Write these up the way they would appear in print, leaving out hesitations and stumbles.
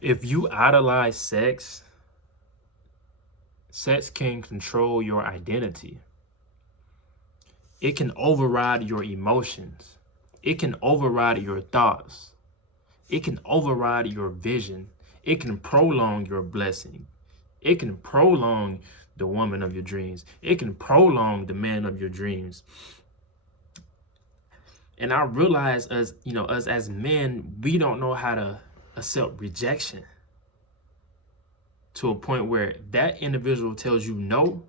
If you idolize sex, sex can control your identity. It can override your emotions. It can override your thoughts. It can override your vision. It can prolong your blessing. It can prolong the woman of your dreams. It can prolong the man of your dreams. And I realize, us as men, we don't know how to accept rejection to a point where that individual tells you no,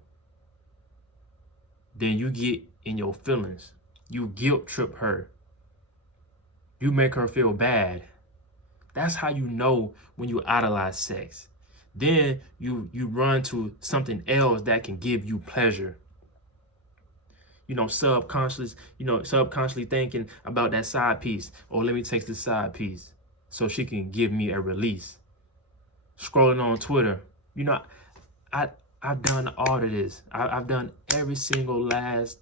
then you get in your feelings. You guilt trip her. You make her feel bad. That's how you know when you idolize sex. Then you run to something else that can give you pleasure. Subconsciously thinking about that side piece. Oh, let me take this side piece so she can give me a release. Scrolling on Twitter. You know, I I've done all of this. I've done every single last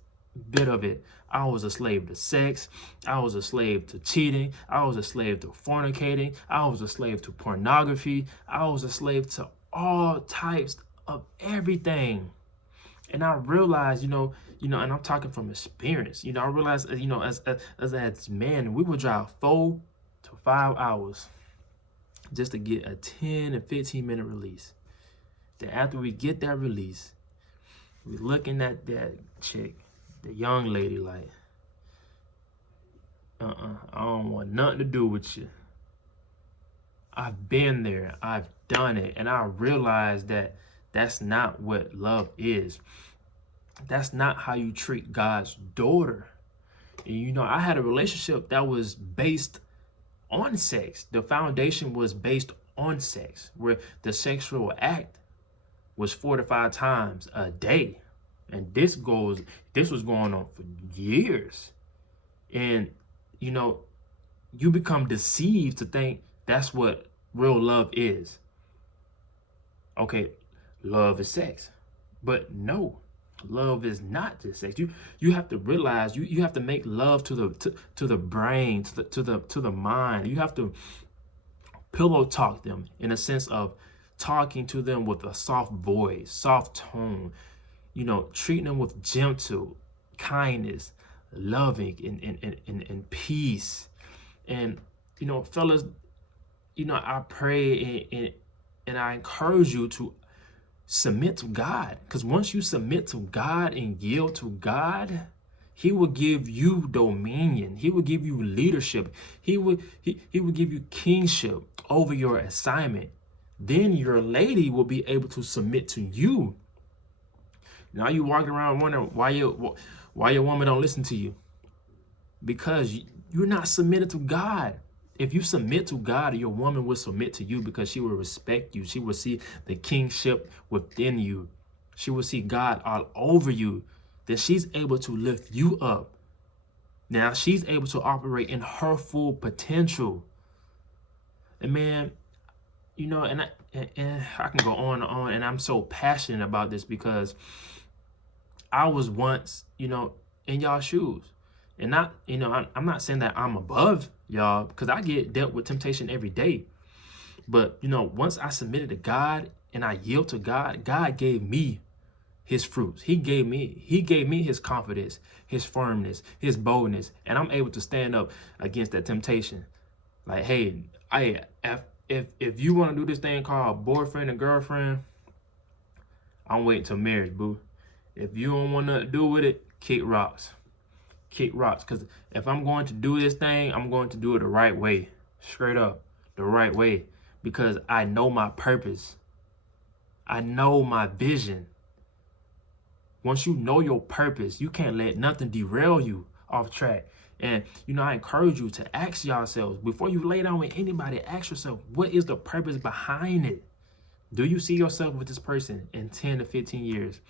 bit of it. I was a slave to sex. I was a slave to cheating. I was a slave to fornicating. I was a slave to pornography. I was a slave to all types of everything. And I realized, and I'm talking from experience. I realized, as men, we would drive 4 to 5 hours just to get a 10 and 15-minute release. Then after we get that release, we looking at that chick, the young lady, like, I don't want nothing to do with you. I've been there, I've done it, and I realized that that's not what love is. That's not how you treat God's daughter. And I had a relationship that was based on sex. The foundation was based on sex, where the sexual act was 4 to 5 times a day. And this was going on for years. And you become deceived to think that's what real love is. Okay, love is sex. But no, love is not just sex. You have to realize you have to make love to the brain, to the mind. You have to pillow talk them in a sense of talking to them with a soft voice, soft tone, treating them with gentle kindness, loving and peace. And fellas, I pray and I encourage you to submit to God, because once you submit to God and yield to God, He will give you dominion. He will give you leadership. He will give you kingship over your assignment. Then your lady will be able to submit to you. Now you walking around wondering why your woman don't listen to you, because you're not submitted to God. If you submit to God, your woman will submit to you because she will respect you. She will see the kingship within you. She will see God all over you. That she's able to lift you up. Now she's able to operate in her full potential. And man, and I can go on and on, and I'm so passionate about this because I was once, in y'all shoes. And I'm not saying that I'm above y'all, because I get dealt with temptation every day. But, once I submitted to God and I yield to God, God gave me His fruits. He gave me His confidence, His firmness, His boldness. And I'm able to stand up against that temptation. Like, hey, if you want to do this thing called boyfriend and girlfriend, I'm waiting till marriage, boo. If you don't want nothing to do with it, kick rocks. Kick rocks. Because if I'm going to do this thing, I'm going to do it the right way. Straight up. The right way. Because I know my purpose. I know my vision. Once you know your purpose, you can't let nothing derail you off track. And, I encourage you to ask yourselves, before you lay down with anybody, ask yourself, what is the purpose behind it? Do you see yourself with this person in 10 to 15 years?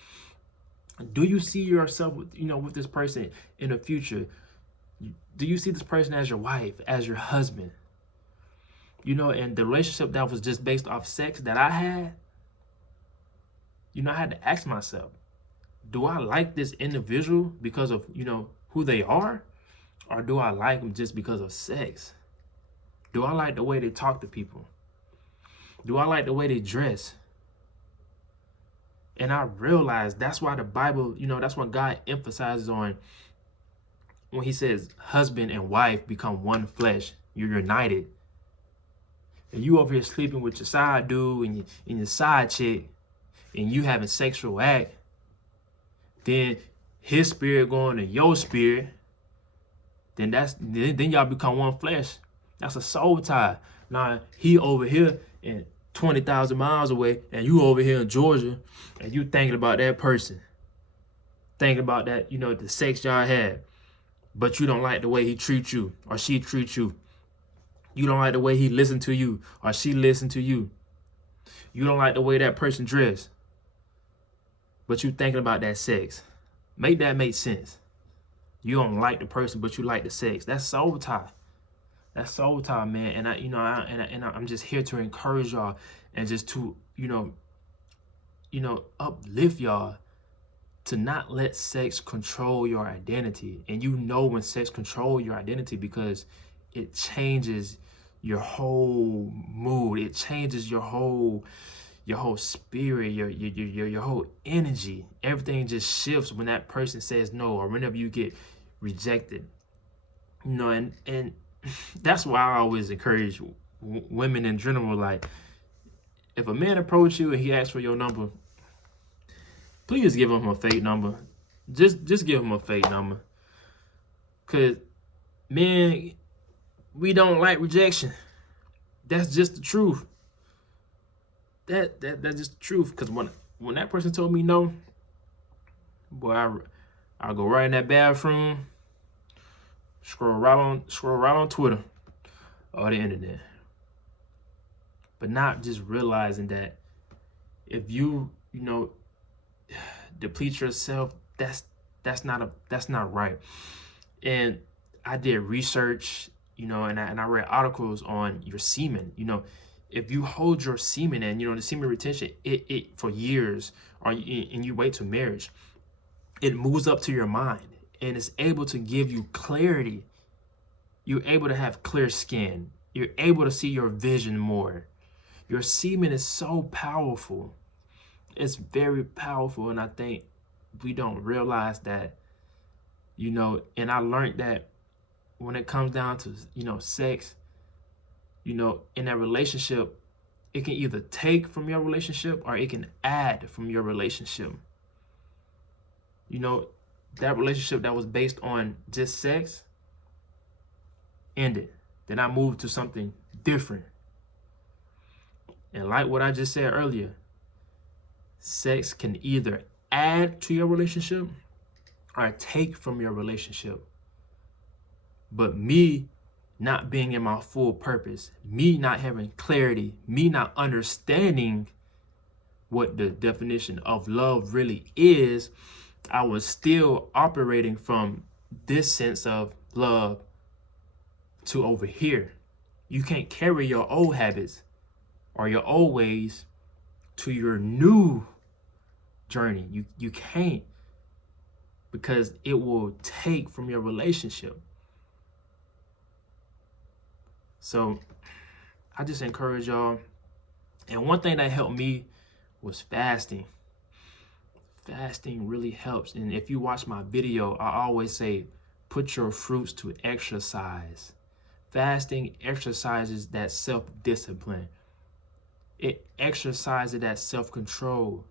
Do you see yourself with this person in the future? Do you see this person as your wife, as your husband? And the relationship that was just based off sex that I had, I had to ask myself, do I like this individual because of, who they are? Or do I like them just because of sex? Do I like the way they talk to people? Do I like the way they dress? And I realized that's why the Bible, that's what God emphasizes on when he says husband and wife become one flesh. You're united. And you over here sleeping with your side dude and your side chick, and you having sexual act, then his spirit going to your spirit, then y'all become one flesh. That's a soul tie. Now he over here and 20,000 miles away, and you over here in Georgia, and you thinking about that person, thinking about that, the sex y'all had, but you don't like the way he treats you or she treats you. You don't like the way he listened to you or she listened to you. You don't like the way that person dressed, but you thinking about that sex. Make that make sense. You don't like the person, but you like the sex. That's soul tie. That's soul tie, man. And I'm just here to encourage y'all and just to, uplift y'all to not let sex control your identity. And when sex control your identity, because it changes your whole mood. It changes your whole spirit, your whole energy. Everything just shifts when that person says no, or whenever you get rejected. And that's why I always encourage women in general. Like, if a man approach you and he asks for your number, please give him a fake number. Just give him a fake number. Cause, man, we don't like rejection. That's just the truth. That's just the truth. Cause when that person told me no, boy, I'll go right in that bathroom, scroll right on Twitter or the internet. But not just realizing that if you deplete yourself, that's not right. And I did research, and I read articles on your semen. If you hold your semen and the semen retention, it for years, and you wait till marriage, it moves up to your mind and it's able to give you clarity. You're able to have clear skin. You're able to see your vision more. Your semen is so powerful. It's very powerful, and I think we don't realize that, and I learned that when it comes down to, sex, in that relationship, it can either take from your relationship or it can add from your relationship. That relationship that was based on just sex ended. Then I moved to something different. And like what I just said earlier, sex can either add to your relationship or take from your relationship. But me not being in my full purpose, me not having clarity, me not understanding what the definition of love really is, I was still operating from this sense of love to over here. You can't carry your old habits or your old ways to your new journey. You can't, because it will take from your relationship. So I just encourage y'all. And one thing that helped me was fasting. Fasting really helps. And if you watch my video, I always say, put your fruits to exercise. Fasting exercises that self-discipline. It exercises that self-control.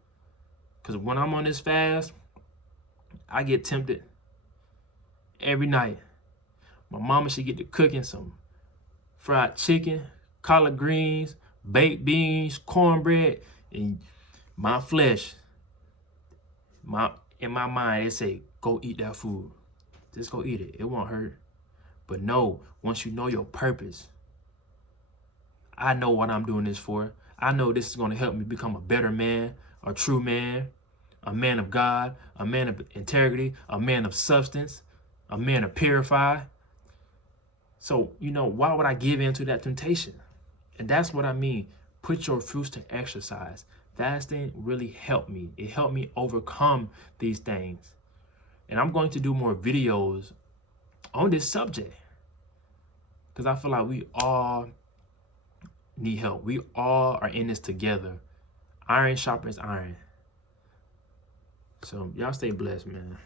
Because when I'm on this fast, I get tempted every night. My mama should get to cooking some fried chicken, collard greens, baked beans, cornbread, and my flesh, in my mind, it say, go eat that food. Just go eat it. It won't hurt. But no, once you know your purpose, I know what I'm doing this for. I know this is going to help me become a better man, a true man, a man of God, a man of integrity, a man of substance, a man of purify. So, why would I give in to that temptation? And that's what I mean. Put your fruits to exercise. Fasting really helped me. It helped me overcome these things. And I'm going to do more videos on this subject, because I feel like we all need help. We all are in this together. Iron sharpens iron. So y'all stay blessed, man.